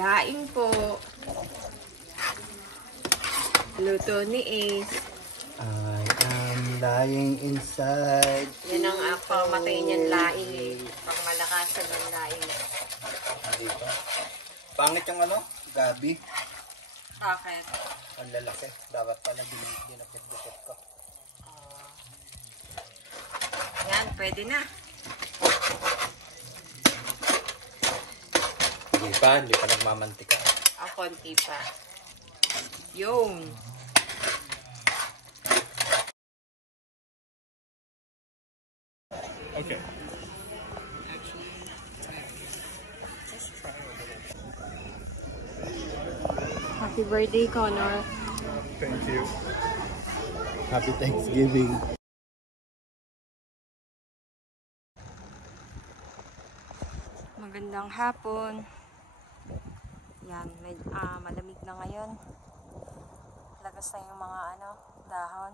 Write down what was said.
Laing po. Luto ni Ace. I am lying inside. Yan ang pamatay niyan laing eh. Pang malakasan ng laing. Hindi ba? Pangit yung ano? Gabi. Bakit? Ang lalaki. Dapat pala dinapit-dupit ko. Yan, pwede na. Hindi pa nagmamantika. Konti pa. Yung. Okay. Happy birthday, Connor. Thank you. Happy Thanksgiving. Magandang hapon. Yan, malamig na ngayon. Lagas na yung mga dahon.